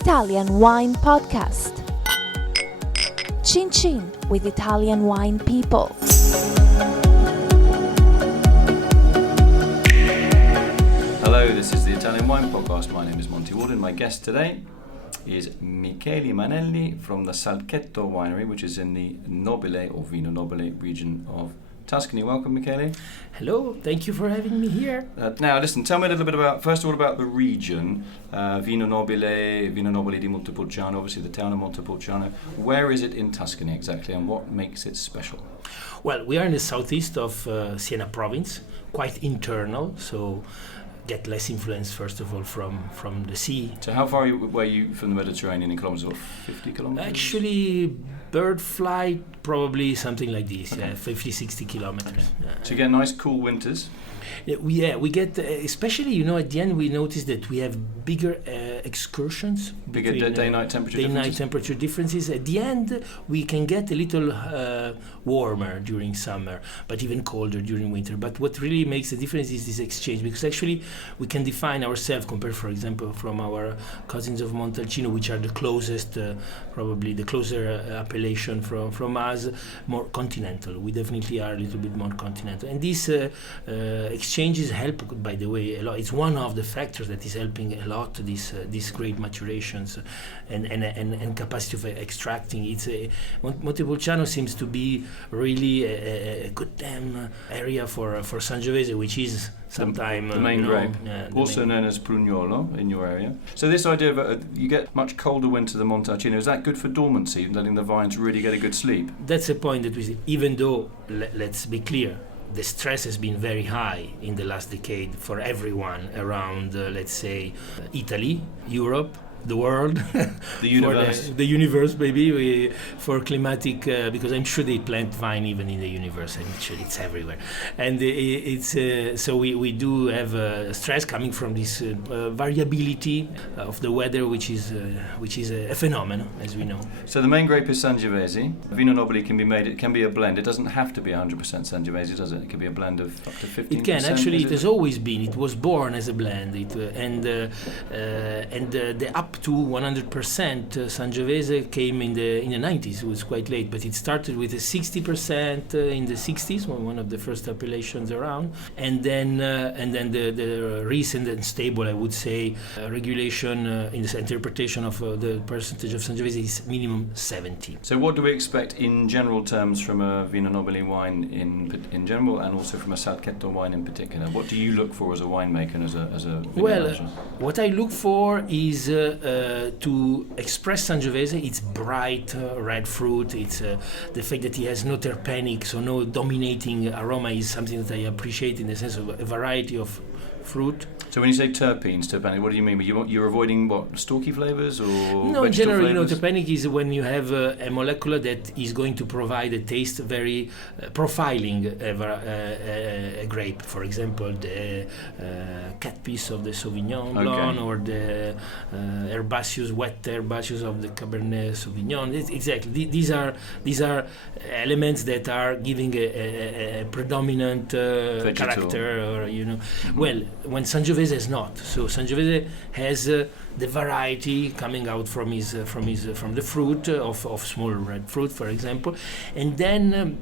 Italian Wine Podcast. Chin Chin with Italian wine people. Hello, this is the Italian Wine Podcast. My name is Monty Waldin. My guest today is Michele Manelli from the Salcheto Winery, which is in the Nobile or Vino Nobile region of Tuscany. Welcome, Michele. Hello, thank you for having me here. Now, listen, tell me a little bit about, first of all, about the region, Vino Nobile di Montepulciano, obviously the town of Montepulciano. Where is it in Tuscany exactly, and what makes it special? Well, we are in the southeast of Siena province, quite internal, so get less influence, first of all, from the sea. So how far were you from the Mediterranean in kilometers, or 50 kilometers? Actually, bird flight, probably something like this, Okay. 50, 60 kilometers. Okay. So you get nice cool winters? We get, especially, at the end we notice that we have bigger excursions. Bigger day-night temperature day-night differences? temperature differences. At the end, we can get a little warmer during summer, but even colder during winter. But what really makes the difference is this exchange, because actually we can define ourselves compared, for example, from our cousins of Montepulciano, which are the closest, probably the closer appellation from us, more continental. We definitely are a little bit more continental. And these exchanges help, by the way, a lot. It's one of the factors that is helping a lot these great maturations and capacity of extracting. Montepulciano seems to be really a good area for Sangiovese, which is sometimes the main grape, also known as Prugnolo in your area. So this idea of you get much colder winter than Montepulciano, is that good for dormancy, letting the vines really get a good sleep? That's a point that we see. Even though, let's be clear, the stress has been very high in the last decade for everyone around, let's say, Italy, Europe, the world, the universe. the universe, maybe, for climatic, because I'm sure they plant vine even in the universe. I'm sure it's everywhere, and so we do have stress coming from this variability of the weather, which is a phenomenon, as we know. So the main grape is Sangiovese. Vino Nobile can be made. It can be a blend. It doesn't have to be 100% Sangiovese, does it? It can be a blend of up to 15%. It can actually. It has always been. It was born as a blend. The up to 100% Sangiovese came in the 90s. It was quite late, but it started with a 60% in the 60s, one of the first appellations around, and then the recent and stable, I would say, regulation in this interpretation of the percentage of Sangiovese is minimum 70. So what do we expect in general terms from a Vino Nobile wine in general, and also from a Salcheto wine in particular? What do you look for as a winemaker and as a Well, what I look for is to express Sangiovese, its bright red fruit, it's the fact that it has no terpenic, so no dominating aroma is something that I appreciate, in the sense of a variety of fruit. So when you say terpenes, what do you mean? You're avoiding what, stalky flavors or No, in vegetable general, flavors? terpenic is when you have a molecule that is going to provide a taste very profiling a grape. For example, the cat piece of the Sauvignon Blanc, or the wet herbaceous of the Cabernet Sauvignon. Exactly. These are elements that are giving a predominant character, or Mm-hmm. Well, when Sangiovese is not. So Sangiovese has the variety coming out from the fruit of small red fruit, for example, and then.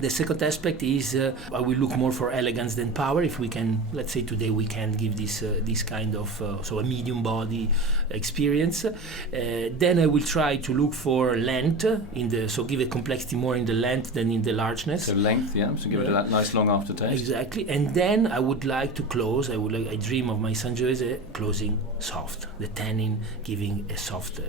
The second aspect is I will look more for elegance than power. If we can, let's say today we can give this kind of a medium body experience. Then I will try to look for length so give a complexity more in the length than in the largeness. So length, yeah. So give it a nice long aftertaste. Exactly. And then I would like to close. I dream of my Sangiovese closing soft, the tannin giving a soft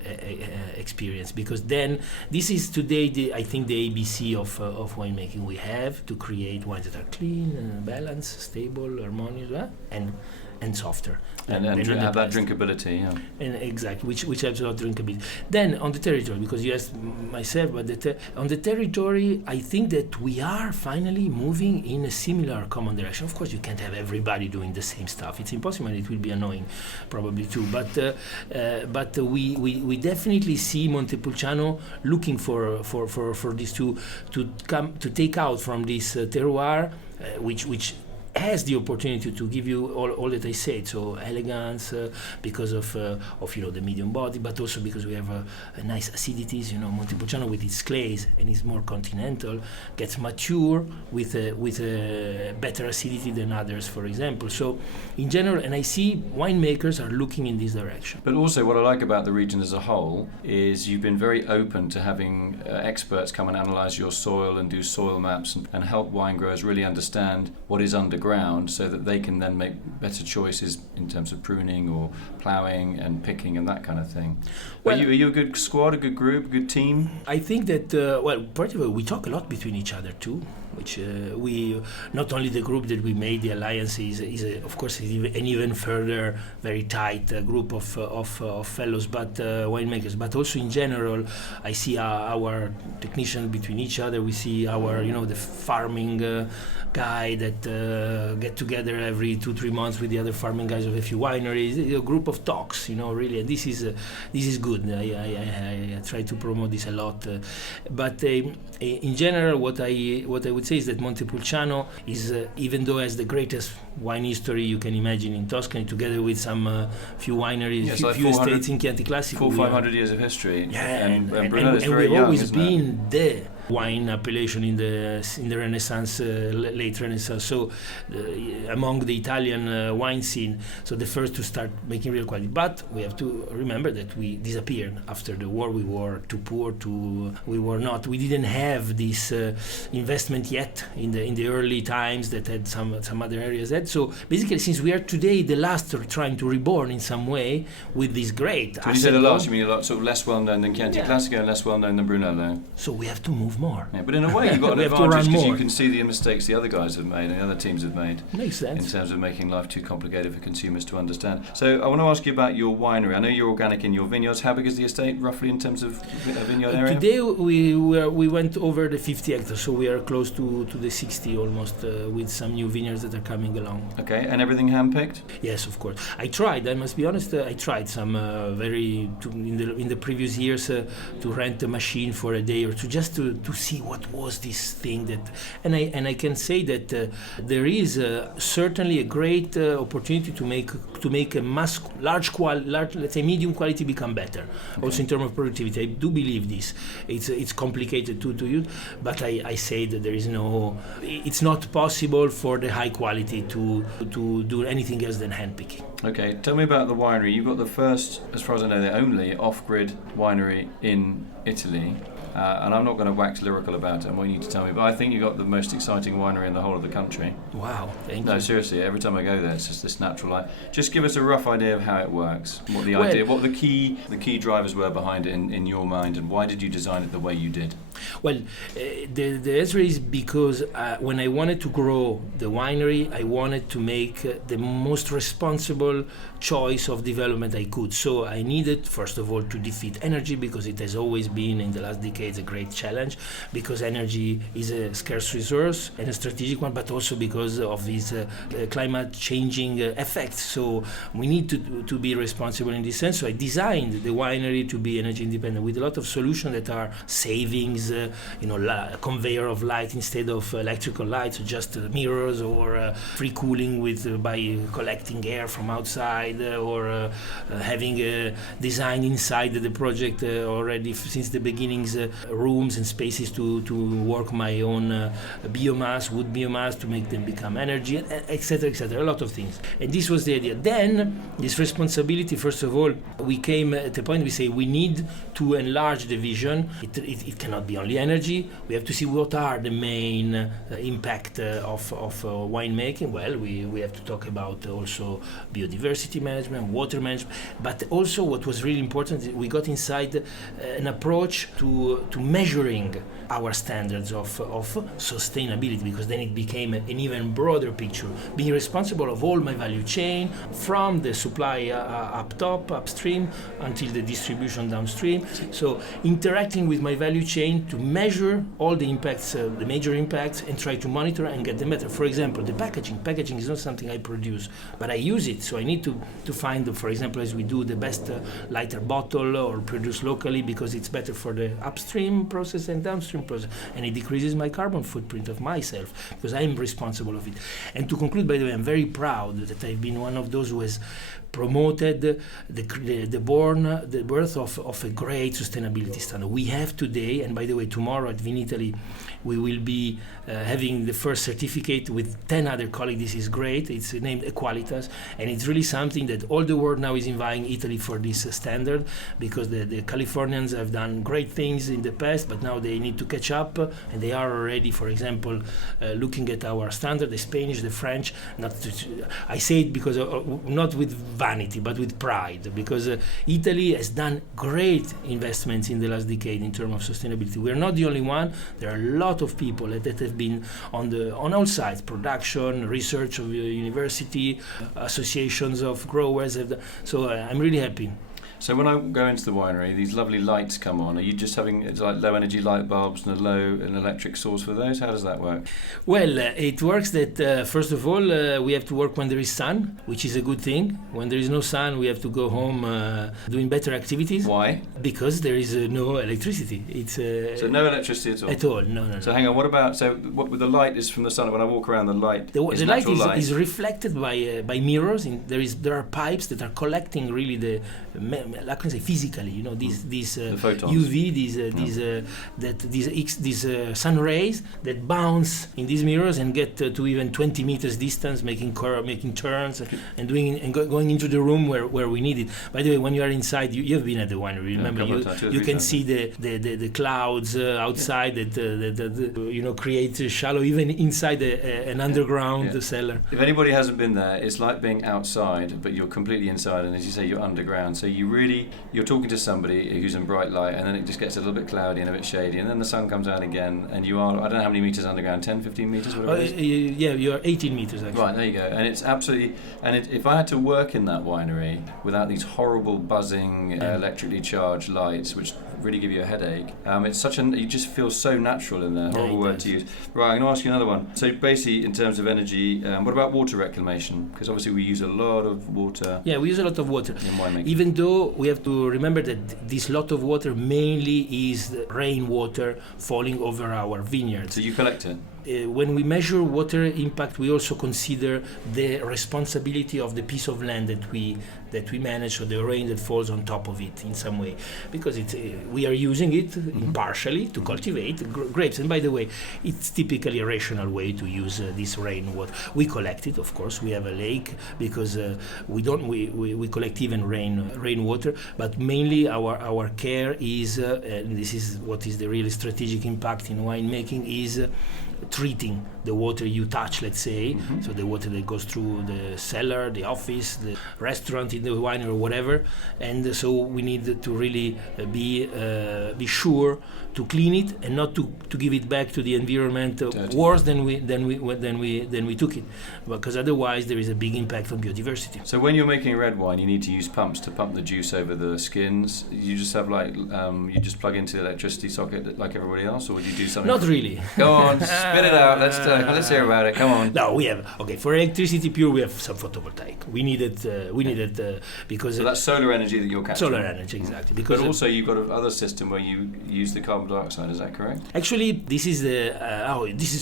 experience, because then this is today I think the ABC of winemaking. We have to create wines that are clean, balanced, stable, harmonious, and softer. And have that drinkability, yeah. And exactly, which helps a lot drinkability. Then on the territory, because you asked myself, but on the territory, I think that we are finally moving in a similar common direction. Of course, you can't have everybody doing the same stuff. It's impossible. It will be annoying, probably too. But we definitely see Montepulciano looking for this to take out from this terroir, which has the opportunity to give you all that I said. So elegance, because of the medium body, but also because we have a nice acidities. Montepulciano with its clays and is more continental gets mature with a better acidity than others, for example. So in general, and I see winemakers are looking in this direction. But also what I like about the region as a whole is you've been very open to having experts come and analyse your soil and do soil maps and help wine growers really understand what is underground so that they can then make better choices in terms of pruning or ploughing and picking and that kind of thing. Well, are you a good squad, a good group, a good team? I think that, part of it, we talk a lot between each other too. Which we not only the group that we made, the alliance is of course an even further very tight group of fellows, but winemakers. But also in general, I see our technicians between each other. We see our the farming guy that get together every 2-3 months with the other farming guys of a few wineries. A group of talks, really, and this is good. I try to promote this a lot, but in general, what I would say is that Montepulciano is, even though has the greatest wine history you can imagine in Tuscany, together with some few wineries, few estates in Chianti Classico. 400-500 years of history. Yeah, and Brunello's very we've young, always been the wine appellation in the Renaissance, late Renaissance. So among the Italian wine scene, so the first to start making real quality. But we have to remember that we disappeared after the war. We were too poor. We didn't have this investment yet in the early times that had some other areas had. So basically, since we are today the last trying to reborn in some way with this great. So when you say the last, you mean a lot sort of less well known than Chianti Classico and less well known than Brunello. So we have to move more. Yeah, but in a way, you've got an advantage because you can see the mistakes the other guys have made and the other teams have made. Makes sense. In terms of making life too complicated for consumers to understand. So I want to ask you about your winery. I know you're organic in your vineyards. How big is the estate roughly in terms of vineyard area? Today we went over the 50 hectares, so we are close to the 60 almost, with some new vineyards that are coming along. Okay, and everything hand-picked? Yes, of course. I tried. I must be honest. I tried some in the previous years to rent a machine for a day or two just to see what was this thing that, and I can say that there is certainly a great opportunity to make a large, let's say medium quality become better. Okay. Also in terms of productivity, I do believe this. It's complicated to use, but I say that there is it's not possible for the high quality to do anything else than hand picking. Okay, tell me about the winery. You've got the first, as far as I know, the only off-grid winery in Italy. And I'm not going to wax lyrical about it, I want you to tell me, but I think you've got the most exciting winery in the whole of the country. Wow, thank you. No, seriously, every time I go there, it's just this natural light. Just give us a rough idea of how it works, what the key drivers were behind it in your mind, and why did you design it the way you did? Well, the answer is because when I wanted to grow the winery, I wanted to make the most responsible choice of development I could. So I needed, first of all, to defeat energy, because it has always been in the last decades a great challenge, because energy is a scarce resource and a strategic one, but also because of these climate changing effects. So we need to be responsible in this sense. So I designed the winery to be energy independent with a lot of solutions that are savings, a conveyor of light instead of electrical lights, so just mirrors, or free cooling by collecting air from outside, or having a design inside the project already since the beginnings, rooms and spaces to work my own wood biomass to make them become energy, etc., a lot of things. And this was the idea. Then this responsibility, first of all, we came at a point we say we need to enlarge the vision. It cannot be only energy. We have to see what are the main impact of winemaking. Well, we have to talk about also biodiversity management, water management, but also what was really important, we got inside an approach to measuring our standards of sustainability, because then it became an even broader picture, being responsible of all my value chain, from the supply up top, upstream, until the distribution downstream. So interacting with my value chain to measure all the impacts, the major impacts, and try to monitor and get them better. For example, the packaging. Packaging is not something I produce, but I use it. So I need to find, for example, as we do, the best lighter bottle or produce locally, because it's better for the upstream upstream process and downstream process, and it decreases my carbon footprint of myself because I'm responsible of it. And to conclude, by the way, I'm very proud that I've been one of those who has promoted the birth of a great sustainability standard. We have today, and by the way, tomorrow at Vinitaly, we will be having the first certificate with 10 other colleagues. This is great. It's named Equalitas, and it's really something that all the world now is inviting Italy for this standard, because the Californians have done great things in the past, but now they need to catch up, and they are already, for example, looking at our standard, the Spanish, the French. I say it because not with vanity, but with pride, because Italy has done great investments in the last decade in terms of sustainability. We're not the only one. There are a lot of people that have been on all sides, production, research of university, associations of growers. So I'm really happy. So when I go into the winery, these lovely lights come on. Are you just having like low energy light bulbs and an electric source for those? How does that work? Well, it works that first of all we have to work when there is sun, which is a good thing. When there is no sun, we have to go home doing better activities. Why? Because there is no electricity. It's so no electricity at all. At all, no. So hang on. What about what with the light is from the sun? When I walk around, the light the light is reflected by mirrors. There are pipes that are collecting really the. I can say physically, these UV, these sun rays that bounce in these mirrors and get to even 20 meters distance, making turns and going into the room where we need it. By the way, when you are inside, you've been at the winery. Remember, you can see the clouds outside that create shallow even inside an underground cellar. If anybody hasn't been there, it's like being outside, but you're completely inside, and as you say, you're underground. So you're talking to somebody who's in bright light, and then it just gets a little bit cloudy and a bit shady, and then the sun comes out again, and you are, I don't know how many meters underground, 10, 15 meters, whatever it is? Yeah, you're 18 meters actually. Right, there you go. And it's absolutely, if I had to work in that winery without these horrible buzzing electrically charged lights, which really give you a headache, you just feel so natural in there. Horrible word to use. Right, I'm going to ask you another one. So basically, in terms of energy, what about water reclamation? Because obviously we use a lot of water. Yeah, we use a lot of water. In winemaking. Even though we have to remember that this lot of water mainly is rainwater falling over our vineyards. So you collect it? When we measure water impact, we also consider the responsibility of the piece of land that we manage, or the rain that falls on top of it in some way, because we are using it impartially to cultivate grapes. And by the way, it's typically a rational way to use this rainwater. We collect it, of course. We have a lake because we collect even rainwater, but mainly our care is, and this is what is the really strategic impact in winemaking, is treating the water you touch, let's say, so the water that goes through the cellar, the office, the restaurant in the winery or whatever, and so we need to really be sure to clean it and not to give it back to the environment worse than we took it, because otherwise there is a big impact on biodiversity. So when you're making red wine, you need to use pumps to pump the juice over the skins. You just have you just plug into the electricity socket like everybody else, or would you do something? Not really. Go on, spit it out. Let's hear about it. Come on. No, we have for electricity pure. We have some photovoltaic. We need it because so that's solar energy that you're capturing. Solar energy, exactly. Because but also you've got another system where you use the carbon dioxide. Is that correct? Actually, this is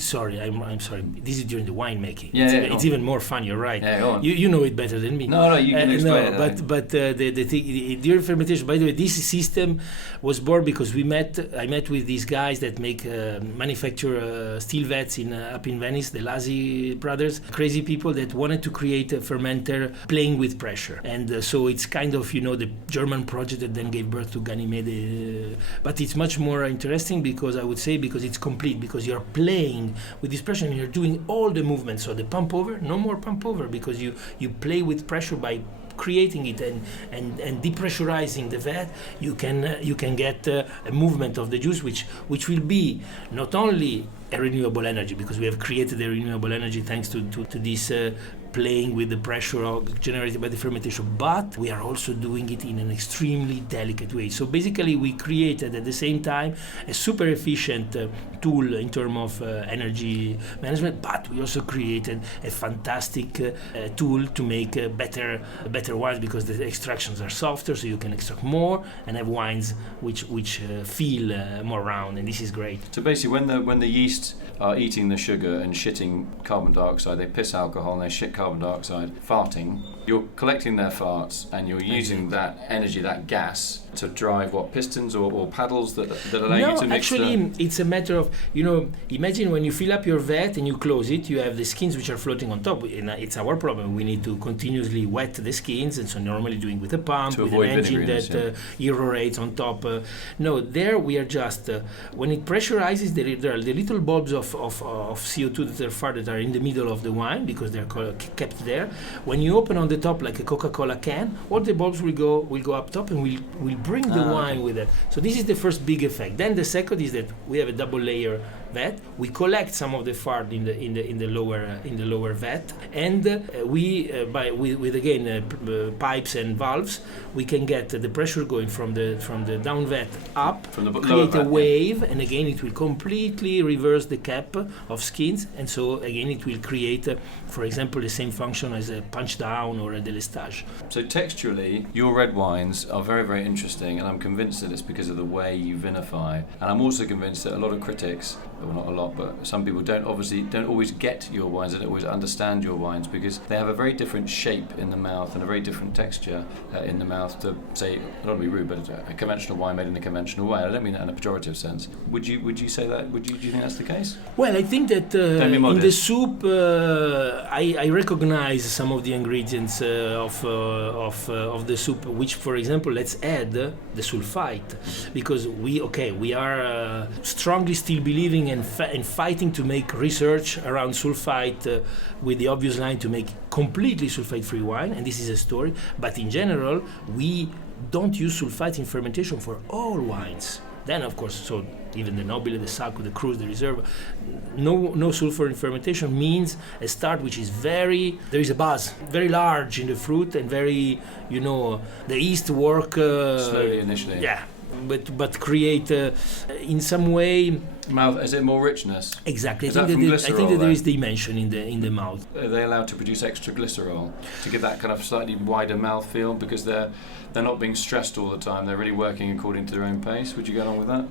sorry. I'm sorry. This is during the winemaking. Yeah, it's even more fun. You're right. Yeah, go on. You know it better than me. No, you can explain it. But the thing during fermentation. By the way, this system was born because I met with these guys that manufacture steel vats up in Venice, the Lazzi brothers, crazy people that wanted to create a fermenter playing with pressure. And so it's kind of, the German project that then gave birth to Ganymede. But it's much more interesting because it's complete, because you're playing with this pressure and you're doing all the movements. So the pump over, no more pump over, because you play with pressure by creating it and depressurizing the vat. You can get a movement of the juice, which will be not only a renewable energy, because we have created a renewable energy thanks to this playing with the pressure generated by the fermentation, but we are also doing it in an extremely delicate way. So basically we created at the same time a super efficient tool in terms of energy management, but we also created a fantastic tool to make better wines, because the extractions are softer, so you can extract more and have wines which feel more round, and this is great. So basically, when the yeast are eating the sugar and shitting carbon dioxide, they piss alcohol and they shit carbon dioxide, farting. You're collecting their farts and you're using that energy, that gas, to drive what, pistons or paddles that allow you to mix. No, actually, it's a matter of, imagine when you fill up your vat and you close it, you have the skins which are floating on top. And it's our problem. We need to continuously wet the skins, and so normally doing with a pump, with an engine that aerates on top. No, there we are just, when it pressurizes, there are the little bulbs of CO2 that are far, that are in the middle of the wine, because they're kept there. When you open on the top like a Coca-Cola can, all the bulbs will go up top and will bring the wine with it. So this is the first big effect. Then the second is that we have a double layer vat. We collect some of the fart in the lower vat, and with again pipes and valves, we can get the pressure going from the down vat up, create a wave, and again it will completely reverse the cap of skins, and so again it will create, for example, the same function as a punch down or a délestage. So texturally, your red wines are very, very interesting, and I'm convinced that it's because of the way you vinify. And I'm also convinced that a lot of critics, well, not a lot, but some people don't always get your wines, they don't always understand your wines, because they have a very different shape in the mouth and a very different texture in the mouth to, say, I don't want to be rude, but a conventional wine made in a conventional way. I don't mean that in a pejorative sense. Would you say that? Do you think that's the case? Well, I think that in the soup, I recognize some of the ingredients of the soup, which, for example, let's add the sulfite, because we are strongly still believing and fighting to make research around sulfite with the obvious line to make completely sulfite-free wine, and this is a story. But in general, we don't use sulfite in fermentation for all wines. Then, of course, so even the Nobile, the Salcheto, the Cruz, the Reserva, no sulfur in fermentation means a start which is there is a buzz, very large in the fruit, and very, the yeast work slowly initially. Yeah, but create in some way. Mouth, is it more richness? Exactly. I think that there is dimension in the mouth. Are they allowed to produce extra glycerol to give that kind of slightly wider mouth feel, because they're not being stressed all the time? They're really working according to their own pace. Would you get on with that?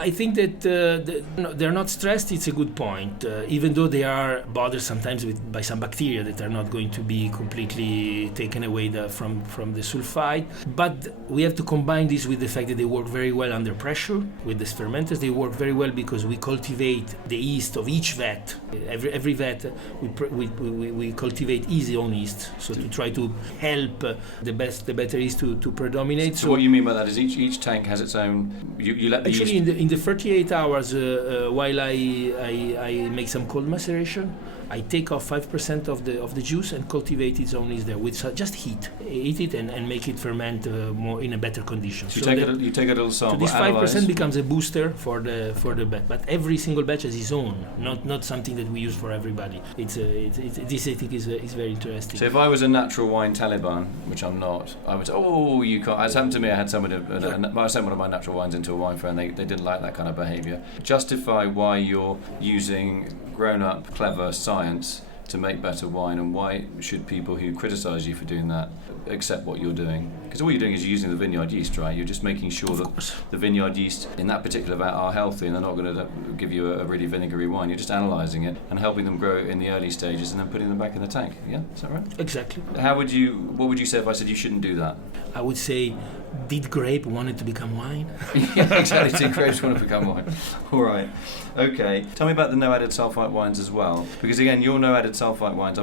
I think that they're not stressed. It's a good point. Even though they are bothered sometimes by some bacteria that are not going to be completely taken away from the sulfite. But we have to combine this with the fact that they work very well under pressure with the fermenters. They work very well because we cultivate the yeast of each vat. Every vat we cultivate his own yeast, so to try to help the better yeast to predominate. So what you mean by that is each tank has its own. You let the actually yeast in the 38 hours while I make some cold maceration, I take off 5% of the juice and cultivate its own yeast there with just heat it and make it ferment more in a better condition. So you take a little sample. So this 5% becomes a booster for the batch, but every single batch has its own, not something that we use for everybody. This I think is very interesting. So if I was a natural wine Taliban, which I'm not, I would say, you can't. As happened to me, I had somebody. I sent one of my natural wines into a wine fair, and they didn't like that kind of behaviour. Justify why you're using grown-up, clever science to make better wine, and why should people who criticise you for doing that accept what you're doing? Because all you're doing is you're using the vineyard yeast, right? You're just making sure that the vineyard yeast in that particular vat are healthy, and they're not going to give you a really vinegary wine. You're just analysing it and helping them grow in the early stages, and then putting them back in the tank. Yeah, is that right? Exactly. What would you say if I said you shouldn't do that? I would say, did grape wanted to become wine? Yeah, exactly. Did grapes want to become wine? All right. Okay. Tell me about the no added sulfite wines as well, because again, your no added sulfite wines,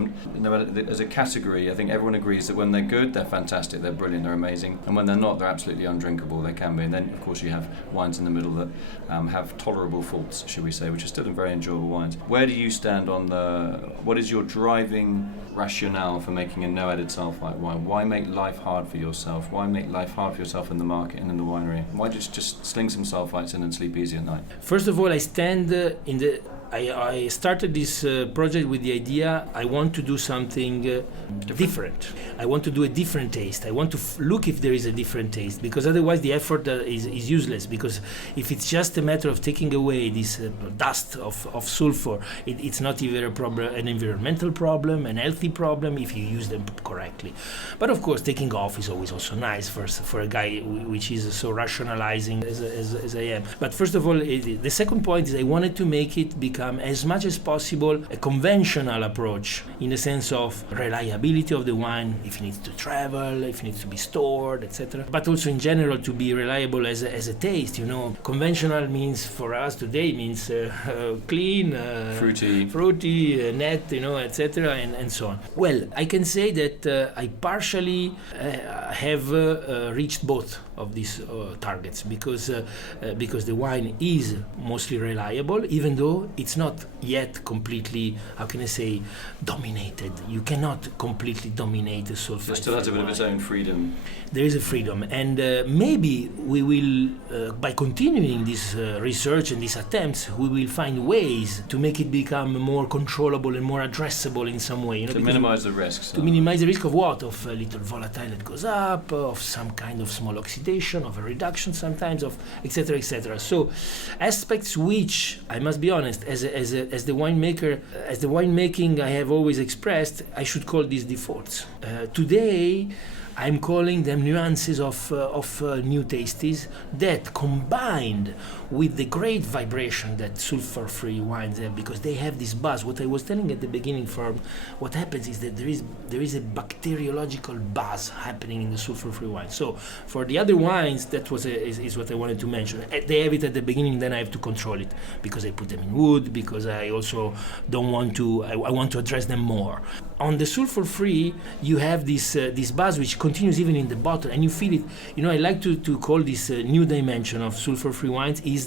as a category, I think everyone agrees that when they're good, they're fantastic, they're brilliant, they're amazing, and when they're not, they're absolutely undrinkable. They can be, and then of course you have wines in the middle that have tolerable faults, should we say, which are still very enjoyable wines. Where do you stand on what is your driving rationale for making a no added sulfite wine? Why make life hard for yourself? Why make life hard for yourself in the market and in the winery? Why just sling some sulfites in and sleep easy at night? First of all, I stand in the I started this project with the idea I want to do something different. I want to do a different taste. I want to look if there is a different taste, because otherwise the effort is useless. Because if it's just a matter of taking away this dust of sulfur, it's not even a problem, an environmental problem, an healthy problem if you use them correctly. But of course, taking off is always also nice for a guy which is so rationalizing as I am. But first of all, the second point is I wanted to make it become as much as possible a conventional approach, in the sense of reliability of the wine, if it needs to travel, if it needs to be stored, etc. But also in general to be reliable as a taste. Conventional means for us today means clean, fruity, net, etc. and so on. Well, I can say that I partially have reached both of these targets, because the wine is mostly reliable, even though it's not yet completely, how can I say, dominated. You cannot completely dominate a sulfite. It still has a bit of its own freedom. There is a freedom, and maybe we will, by continuing this research and these attempts, we will find ways to make it become more controllable and more addressable in some way. To minimize the risks. To minimize the risk of what? Of a little volatile that goes up, of some kind of small oxidation, of a reduction sometimes, of etc. etc. So aspects which, I must be honest, as the winemaker, as the winemaking I have always expressed, I should call these defaults. Today, I'm calling them nuances of new tastes that, combined with the great vibration that sulfur-free wines have, because they have this buzz. What I was telling at the beginning, what happens is that there is a bacteriological buzz happening in the sulfur-free wine. So for the other wines, that is what I wanted to mention. They have it at the beginning, then I have to control it, because I put them in wood, because I also don't want to. I want to address them more. On the sulfur-free, you have this buzz which continues even in the bottle, and you feel it. I like to call this new dimension of sulfur-free wines is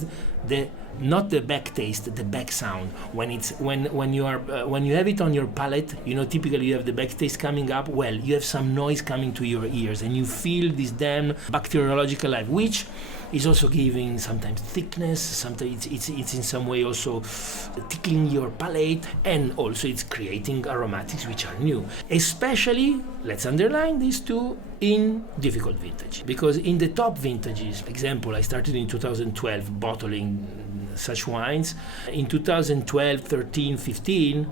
not the back taste, the back sound. When you have it on your palate, typically you have the back taste coming up. Well, you have some noise coming to your ears, and you feel this damn bacteriological life, which is also giving sometimes thickness, sometimes it's in some way also tickling your palate, and also it's creating aromatics which are new. Especially, let's underline these two, in difficult vintage. Because in the top vintages, example, I started in 2012 bottling such wines. In 2012, 13, 15,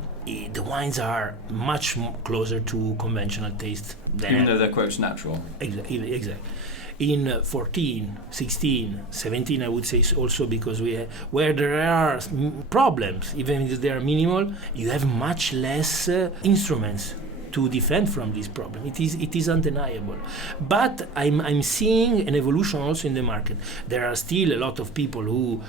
the wines are much closer to conventional taste than even though they're quotes natural. Exactly. In 14, 16, 17, I would say also, because where there are problems, even if they are minimal, you have much less instruments to defend from this problem. It is undeniable. But I'm seeing an evolution also in the market. There are still a lot of people who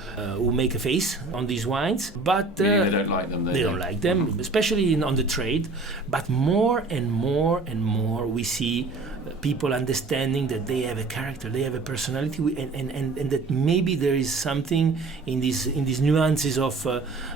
make a face on these wines, but they don't like them. They don't like them, especially on the trade. But more and more and more, we see people understanding that they have a character, they have a personality, and that maybe there is something in these nuances of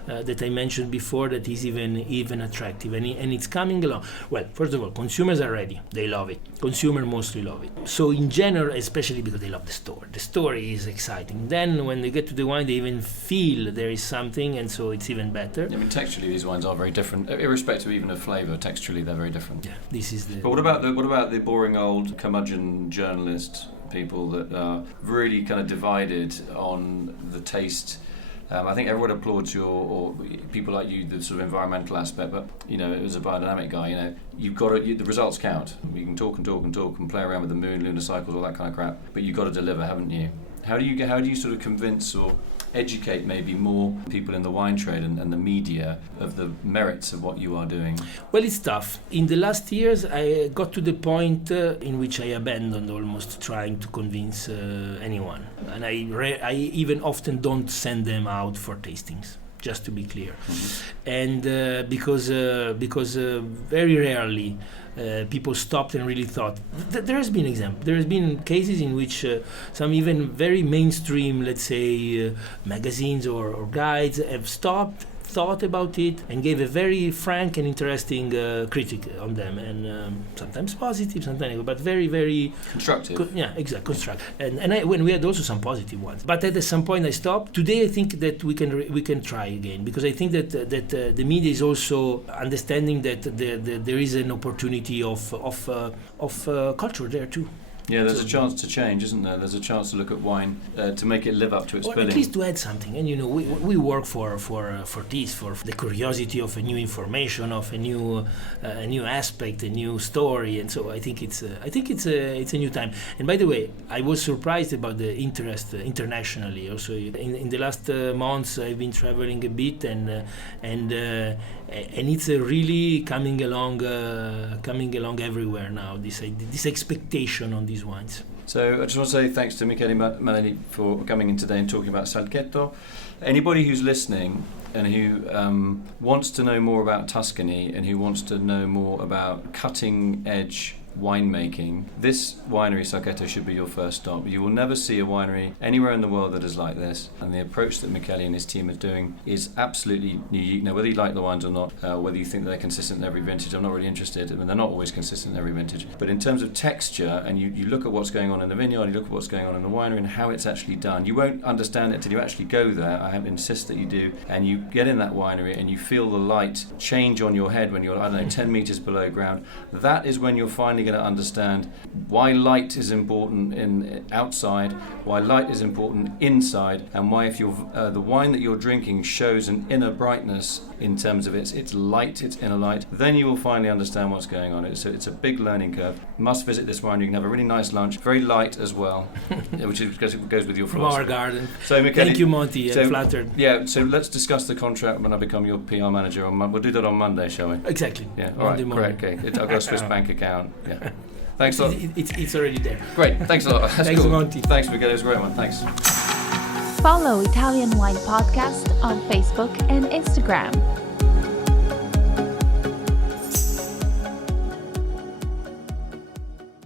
that I mentioned before that is even attractive, and it's coming along. Well, first of all, consumers are ready; they love it. Consumers mostly love it. So in general, especially because they love the story. The story is exciting. Then when they get to the wine, they even feel there is something, and so it's even better. I mean, texturally, these wines are very different, irrespective even of flavour. Texturally, they're very different. Yeah, this is the. But what about the boring old curmudgeon journalist people that are really kind of divided on the taste? I think everyone applauds or people like you, the sort of environmental aspect, but as a biodynamic guy, you've got to, the results count. You can talk and play around with the moon, lunar cycles, all that kind of crap, but you've got to deliver, haven't you? How do you sort of convince or educate maybe more people in the wine trade and the media of the merits of what you are doing? Well, it's tough. In the last years, I got to the point in which I abandoned almost trying to convince anyone. And I even often don't send them out for tastings, just to be clear. Mm-hmm. And because very rarely people stopped and really thought. There has been cases in which some even very mainstream, let's say, magazines or guides have stopped, thought about it and gave a very frank and interesting critic on them, and sometimes positive, sometimes negative, but very, very constructive. Constructive. And when we had also some positive ones, but at some point I stopped. Today I think that we can try again, because I think that the media is also understanding that there is an opportunity of culture there too. Yeah, there's a chance to change, isn't there? There's a chance to look at wine to make it live up to its billing. Or at least to add something. And we work for this, for the curiosity of a new information, of a new aspect, a new story. And so I think it's a new time. And by the way, I was surprised about the interest internationally. Also, in the last months, I've been traveling a bit, and it's really coming along everywhere now. This expectation on these wines. So I just want to say thanks to Michele Manelli for coming in today and talking about Salcheto. Anybody who's listening and who wants to know more about Tuscany and who wants to know more about cutting edge winemaking, this winery, Salcheto, should be your first stop. You will never see a winery anywhere in the world that is like this, and the approach that Michele and his team are doing is absolutely unique. Now, whether you like the wines or not, whether you think they're consistent in every vintage, I'm not really interested. I mean, they're not always consistent in every vintage, but in terms of texture, and you look at what's going on in the vineyard, you look at what's going on in the winery and how it's actually done, you won't understand it until you actually go there. I insist that you do, and you get in that winery and you feel the light change on your head when you're, 10 meters below ground. That is when you're finally going to understand why light is important in outside, why light is important inside, and why if you're the wine that you're drinking shows an inner brightness in terms of its light, its inner light, then you will finally understand what's going on. It's a big learning curve. Must visit this winery. You can have a really nice lunch, very light as well, which goes with your philosophy. From our garden. So, Michele, thank you, Monty. I'm flattered. Yeah. So let's discuss the contract when I become your PR manager. We'll do that on Monday, shall we? Exactly. Yeah. All right. Great. Okay. I've got a Swiss bank account. Yeah. Thanks a lot. It's already there. Great. Thanks a lot. That's Thanks, cool. Monty. Thanks, Michele. It was a great one. Thanks. Follow Italian Wine Podcast on Facebook and Instagram.